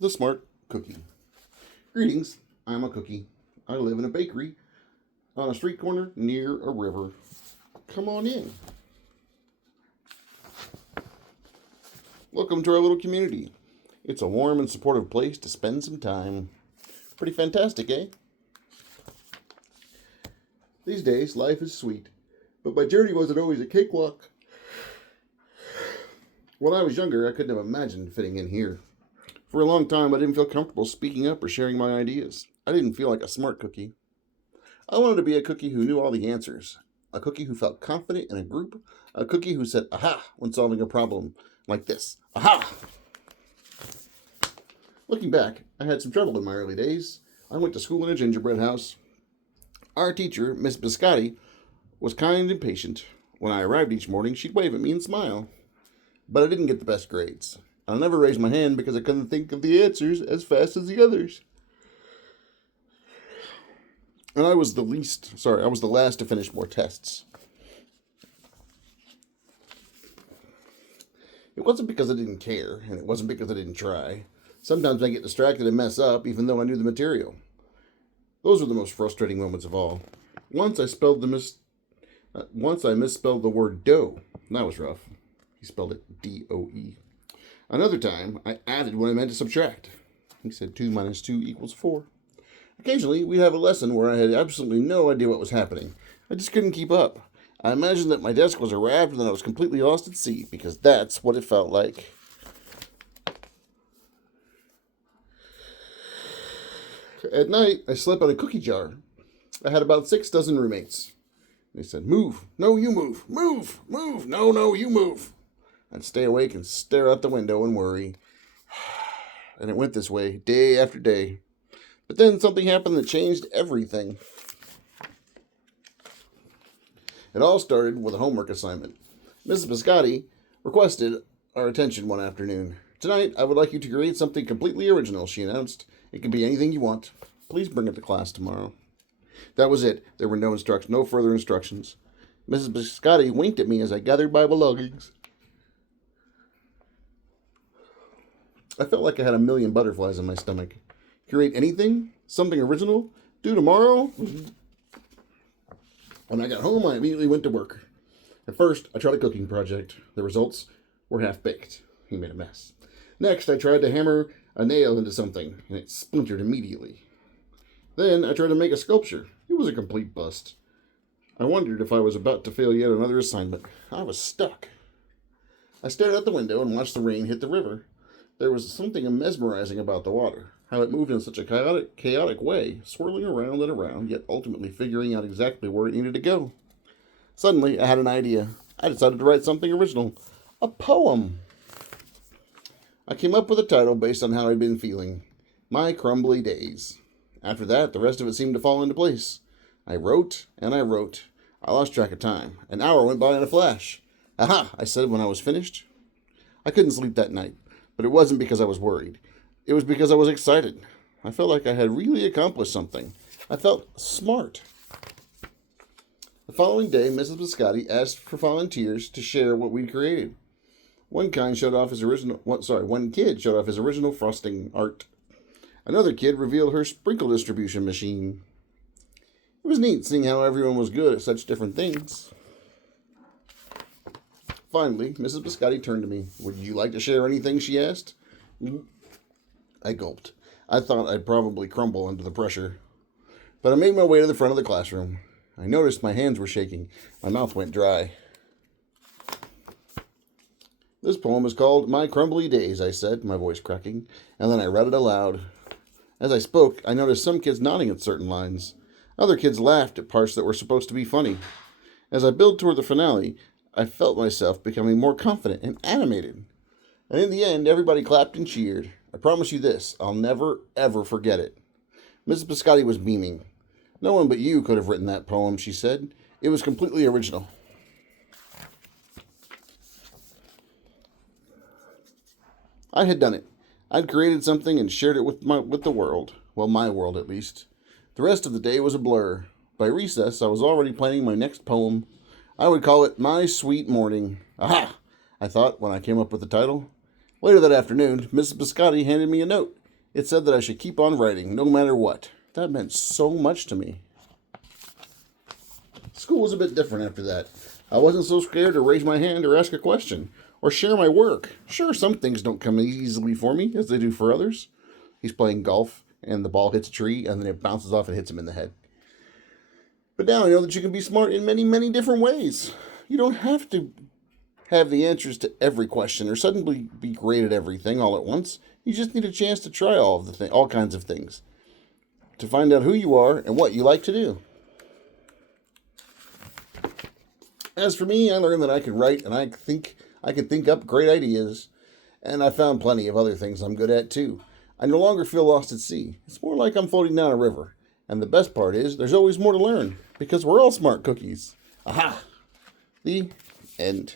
The Smart Cookie. Greetings, I'm a cookie. I live in a bakery on a street corner near a river. Come on in. Welcome to our little community. It's a warm and supportive place to spend some time. Pretty fantastic, eh? These days, life is sweet, but my journey wasn't always a cakewalk. When I was younger, I couldn't have imagined fitting in here. For a long time, I didn't feel comfortable speaking up or sharing my ideas. I didn't feel like a smart cookie. I wanted to be a cookie who knew all the answers, a cookie who felt confident in a group, a cookie who said, aha, when solving a problem like this. Aha! Looking back, I had some trouble in my early days. I went to school in a gingerbread house. Our teacher, Miss Biscotti, was kind and patient. When I arrived each morning, she'd wave at me and smile. But I didn't get the best grades. I never raised my hand because I couldn't think of the answers as fast as the others. And I was the last to finish more tests. It wasn't because I didn't care, and it wasn't because I didn't try. Sometimes I get distracted and mess up, even though I knew the material. Those were the most frustrating moments of all. Once I misspelled the word dough. That was rough. He spelled it D-O-E. Another time, I added when I meant to subtract. He said 2 minus 2 equals 4. Occasionally, we'd have a lesson where I had absolutely no idea what was happening. I just couldn't keep up. I imagined that my desk was a raft and that I was completely lost at sea, because that's what it felt like. At night, I slept on a cookie jar. I had about 6 dozen roommates. They said, move. No, you move. Move. Move. No, you move. I'd stay awake and stare out the window and worry. And it went this way, day after day. But then something happened that changed everything. It all started with a homework assignment. Mrs. Biscotti requested our attention one afternoon. Tonight, I would like you to create something completely original, she announced. It can be anything you want. Please bring it to class tomorrow. That was it. There were no further instructions. Mrs. Biscotti winked at me as I gathered my belongings. I felt like I had a million butterflies in my stomach. Create anything? Something original? Due tomorrow? When I got home, I immediately went to work. At first, I tried a cooking project. The results were half-baked. He made a mess. Next, I tried to hammer a nail into something, and it splintered immediately. Then, I tried to make a sculpture. It was a complete bust. I wondered if I was about to fail yet another assignment. I was stuck. I stared out the window and watched the rain hit the river. There was something mesmerizing about the water, how it moved in such a chaotic way, swirling around and around, yet ultimately figuring out exactly where it needed to go. Suddenly, I had an idea. I decided to write something original. A poem. I came up with a title based on how I'd been feeling. My Crumbly Days. After that, the rest of it seemed to fall into place. I wrote and I wrote. I lost track of time. An hour went by in a flash. Aha, I said when I was finished. I couldn't sleep that night. But it wasn't because I was worried. It was because I was excited. I felt like I had really accomplished something. I felt smart. The following day, Mrs. Biscotti asked for volunteers to share what we'd created. One kid showed off his original frosting art. Another kid revealed her sprinkle distribution machine. It was neat seeing how everyone was good at such different things. Finally, Mrs. Biscotti turned to me. Would you like to share anything, she asked. I gulped. I thought I'd probably crumble under the pressure. But I made my way to the front of the classroom. I noticed my hands were shaking. My mouth went dry. This poem is called My Crumbly Days, I said, my voice cracking, and then I read it aloud. As I spoke, I noticed some kids nodding at certain lines. Other kids laughed at parts that were supposed to be funny. As I built toward the finale, I felt myself becoming more confident and animated. And in the end, everybody clapped and cheered. I promise you this, I'll never, ever forget it. Mrs. Biscotti was beaming. No one but you could have written that poem, she said. It was completely original. I had done it. I'd created something and shared it with the world. Well, my world, at least. The rest of the day was a blur. By recess, I was already planning my next poem. I would call it My Sweet Morning. Aha! I thought when I came up with the title. Later that afternoon, Mrs. Biscotti handed me a note. It said that I should keep on writing, no matter what. That meant so much to me. School was a bit different after that. I wasn't so scared to raise my hand or ask a question, or share my work. Sure, some things don't come easily for me, as they do for others. He's playing golf, and the ball hits a tree, and then it bounces off and hits him in the head. But now I know that you can be smart in many, many different ways. You don't have to have the answers to every question or suddenly be great at everything all at once. You just need a chance to try all kinds of things, to find out who you are and what you like to do. As for me, I learned that I can write and I can think up great ideas, and I found plenty of other things I'm good at too. I no longer feel lost at sea. It's more like I'm floating down a river. And the best part is, there's always more to learn, because we're all smart cookies. Aha! The end.